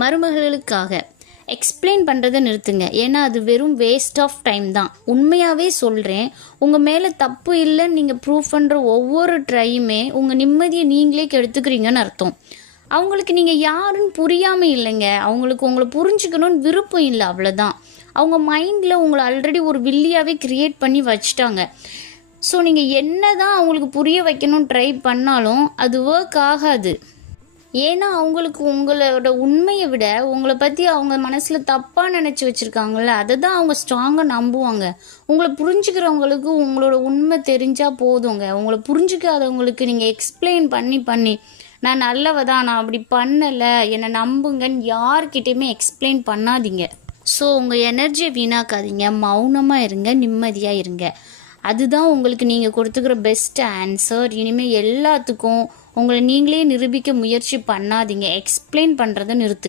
மருமகளுக்காக explain பண்ணுறதை நிறுத்துங்க. ஏன்னா அது வெறும் வேஸ்ட் ஆஃப் டைம் தான். உண்மையாகவே சொல்கிறேன், உங்கள் மேலே தப்பு இல்லைன்னு நீங்கள் ப்ரூவ் பண்ணுற ஒவ்வொரு ட்ரையுமே உங்கள் நிம்மதியை நீங்களே கெடுத்துக்கிறீங்கன்னு அர்த்தம். அவங்களுக்கு நீங்கள் யாருன்னு புரியாமல் இல்லைங்க, அவங்களுக்கு உங்களை புரிஞ்சுக்கணும்னு விருப்பம் இல்லை, அவ்வளோதான். அவங்க மைண்டில் உங்களை ஆல்ரெடி ஒரு வில்லியாகவே க்ரியேட் பண்ணி வச்சுட்டாங்க. ஸோ நீங்கள் என்ன தான் அவங்களுக்கு புரிய வைக்கணும்னு ட்ரை பண்ணாலும் அது ஒர்க் ஆகாது. ஏன்னா அவங்களுக்கு உங்களோட உண்மையை விட உங்களை பற்றி அவங்க மனசில் தப்பாக நினச்சி வச்சுருக்காங்கல்ல, அதை தான் அவங்க ஸ்ட்ராங்காக நம்புவாங்க. உங்களை புரிஞ்சுக்கிறவங்களுக்கு உங்களோட உண்மை தெரிஞ்சால் போதுங்க. உங்களை புரிஞ்சுக்காதவங்களுக்கு நீங்கள் எக்ஸ்பிளைன் பண்ணி நான் நல்லவ தான், நான் அப்படி பண்ணலை, என்னை நம்புங்கன்னு யார்கிட்டையுமே எக்ஸ்பிளைன் பண்ணாதீங்க. ஸோ உங்கள் எனர்ஜியை வீணாக்காதீங்க, மௌனமாக இருங்க, நிம்மதியாக இருங்க. அதுதான் உங்களுக்கு நீங்கள் கொடுத்துக்கிற பெஸ்ட் ஆன்சர். இனிமேல் எல்லாத்துக்கும் உங்களை நீங்களே நிரூபிக்க முயற்சி பண்ணாதீங்க, எக்ஸ்பிளைன் பண்ணுறதை நிறுத்து.